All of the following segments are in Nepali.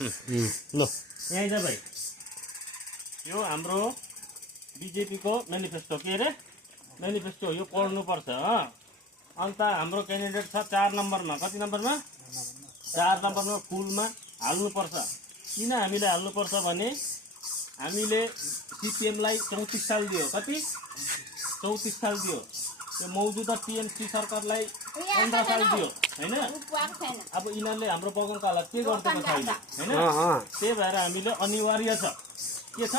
ल यही छ भाइ यो हाम्रो बीजेपी को मेनिफेस्टो के अरे मेनिफेस्टो यो पढ्नुपर्छ अन्त हाम्रो क्यान्डिडेट छ 4 नम्बरमा कति नम्बरमा 4 नम्बरमा फुलमा हाल्नुपर्छ किन हामीले हाल्नुपर्छ भने हामीले सीपीएम लाई 34 साल दियो कति 34 साल दियो यो मौजूदा टीएमसी सरकारलाई 15 साल दियो हैन अब यिनीहरुले हाम्रो बगानको हालत के गर्दैन छैन हैन त्यही भएर हामीले अनिवार्य छ के छ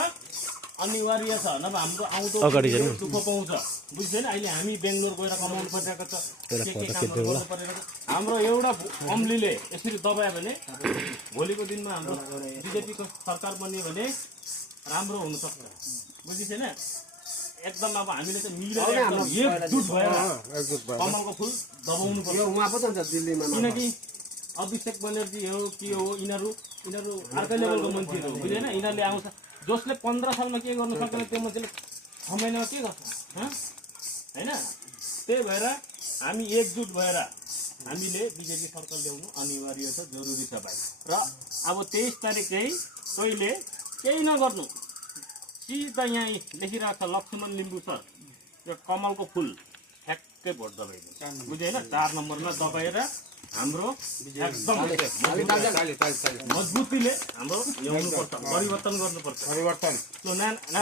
अनिवार्य छ नभए हाम्रो आउँदो दुःख पाउँछ बुझ्दैन अहिले हामी बेंगलोर गएर कमाउनु परिरहेको छ के काम गर्नु परिरहेको छ हाम्रो एउटा अम्लीले यसरी दबायो भने भोलिको दिनमा हाम्रो बीजेपी को सरकार बन्यो भने राम्रो हुन सक्छ बुझिसैन एकदम अब हामीले चाहिँ मिलेर एकजुट भएर कमलको फुल दबाउनु पर्छ उहाँ पो त दिल्लीमा किनकि अभिषेक बनर्जी हो के हो यिनीहरू अर्कै लेभलको मान्छेहरू हो बुझेन यिनीहरूले आउँछ जसले 15 सालमा के गर्न सक्दैन त्यो मान्छेले 6 महिनामा के गर्छ हैन त्यही भएर हामी एकजुट भएर हामीले बीजेपी सरकार ल्याउनु अनिवार्य छ जरुरी छ भाइ र अब 23 तारिख चाहिँ कहिले केही नगर्नु सिधा यहाँ लेखिरहेको छ लक्ष्मण लिम्बू सर यो कमलको फुल ठ्याक्कै भोट दबाइदिनु बुझ्यो हैन 4 नम्बरमा दबाएर हाम्रो एकदम मजबुतीले हाम्रो ल्याउनु पर्छ परिवर्तन गर्नुपर्छ परिवर्तन त्यो नाना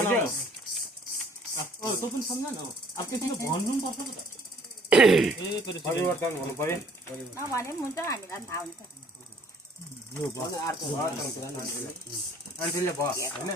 तँ पनि सम्झ न अब त्यसको भन्नु पनि पर्छ त ए परिवर्तन हुनु पर्यो नभने पनि हुन्छ हामीलाई थाहा हुन्छ यो भयो मान्छेले भयो हैन